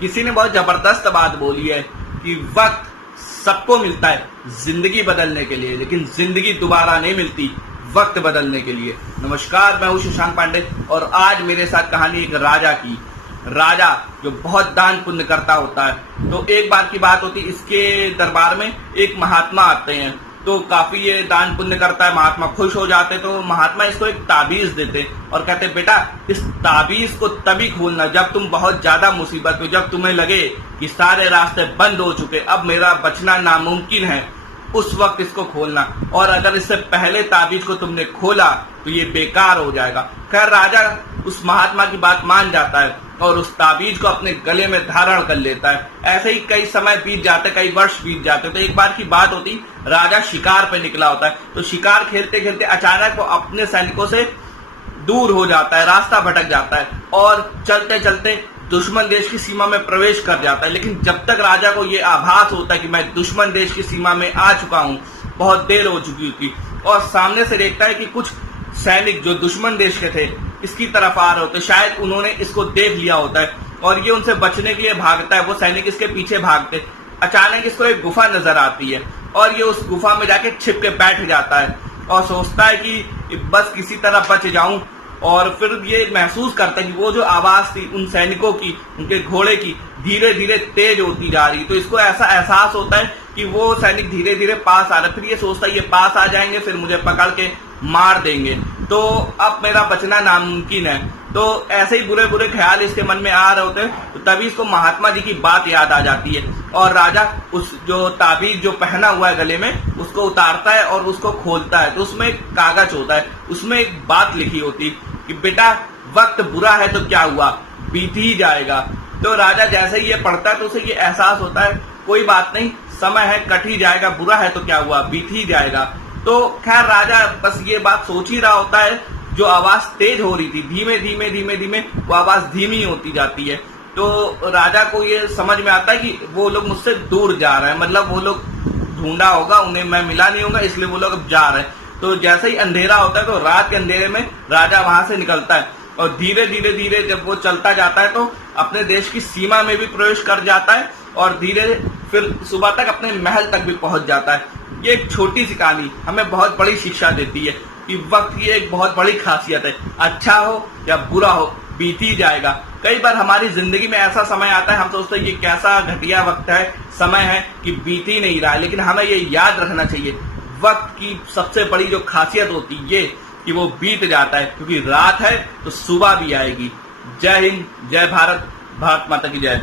किसी ने बहुत जबरदस्त बात बोली है कि वक्त सबको मिलता है जिंदगी बदलने के लिए, लेकिन जिंदगी दोबारा नहीं मिलती वक्त बदलने के लिए। नमस्कार, मैं हूं शशांक पांडे और आज मेरे साथ कहानी एक राजा की। राजा जो बहुत दान पुण्य करता होता है। तो एक बार की बात होती, इसके दरबार में एक महात्मा आते हैं, तो काफी ये दान पुण्य करता है। महात्मा खुश हो जाते, तो महात्मा इसको एक ताबीज देते और कहते, बेटा इस ताबीज को तभी खोलना जब तुम बहुत ज्यादा मुसीबत हो, जब तुम्हें लगे कि सारे रास्ते बंद हो चुके, अब मेरा बचना नामुमकिन है, उस वक्त इसको खोलना। और अगर इससे पहले ताबीज को तुमने खोला तो ये बेकार हो जाएगा। खैर, राजा उस महात्मा की बात मान जाता है और उस ताबीज को अपने गले में धारण कर लेता है। ऐसे ही कई समय बीत जाते, कई वर्ष बीत जाते। तो एक बार की बात होती, राजा शिकार पे निकला होता है। तो शिकार खेलते खेलते अचानक वो अपने सैनिकों से दूर हो जाता है, रास्ता भटक जाता है और चलते चलते दुश्मन देश की सीमा में प्रवेश कर जाता है। लेकिन जब तक राजा को ये आभास होता है कि मैं दुश्मन देश की सीमा में आ चुका हूं, बहुत देर हो चुकी थी, और सामने से देखता है कि कुछ सैनिक जो दुश्मन देश के थे इसकी तरफ आ रहे होते, शायद उन्होंने इसको देख लिया होता है और ये उनसे बचने के लिए भागता है। वो सैनिक इसके पीछे भागते, अचानक इसको एक गुफा नजर आती है और ये उस गुफा में जाके छिप के बैठ जाता है और सोचता है कि बस किसी तरह बच जाऊं। और फिर ये महसूस करता है कि वो जो आवाज थी उन सैनिकों की, उनके घोड़े की, धीरे धीरे तेज होती जा रही। तो इसको ऐसा एहसास होता है कि वो सैनिक धीरे धीरे पास आ रहे। फिर ये सोचता है ये पास आ जाएंगे, फिर मुझे पकड़ के मार देंगे, तो अब मेरा बचना नामुमकिन है। तो ऐसे ही बुरे बुरे ख्याल इसके मन में आ रहे होते हैं। तो तभी इसको महात्मा जी की बात याद आ जाती है और राजा उस जो ताबीज जो पहना हुआ है गले में, उसको उतारता है और उसको खोलता है। तो उसमें एक कागज होता है, उसमें एक बात लिखी होती है कि बेटा वक्त बुरा है तो क्या हुआ, बीत ही जाएगा। तो राजा जैसे ही ये पढ़ता है तो उसे ये एहसास होता है कोई बात नहीं, समय है, कट ही जाएगा, बुरा है तो क्या हुआ, बीत ही जाएगा। तो खैर राजा बस ये बात सोच ही रहा होता है। जो आवाज तेज हो रही थी, धीमे धीमे धीमे धीमे वो आवाज धीमी होती जाती है। तो राजा को ये समझ में आता है कि वो लोग मुझसे दूर जा रहे हैं, मतलब वो लोग ढूंढा होगा, उन्हें मैं मिला नहीं होगा, इसलिए वो लोग अब जा रहे हैं। तो जैसे ही अंधेरा होता है तो रात के अंधेरे में राजा वहां से निकलता है और धीरे धीरे धीरे जब वो चलता जाता है तो अपने देश की सीमा में भी प्रवेश कर जाता है और धीरे फिर सुबह तक अपने महल तक भी पहुंच जाता है। ये एक छोटी सी कहानी हमें बहुत बड़ी शिक्षा देती है कि वक्त की एक बहुत बड़ी खासियत है, अच्छा हो या बुरा हो बीत ही जाएगा। कई बार हमारी जिंदगी में ऐसा समय आता है, हम सोचते हैं कि कैसा घटिया वक्त है, समय है कि बीत ही नहीं रहा है। लेकिन हमें ये याद रखना चाहिए, वक्त की सबसे बड़ी जो खासियत होती है ये कि वो बीत जाता है, क्योंकि रात है तो सुबह भी आएगी। जय हिंद, जय भारत, भारत माता की जय।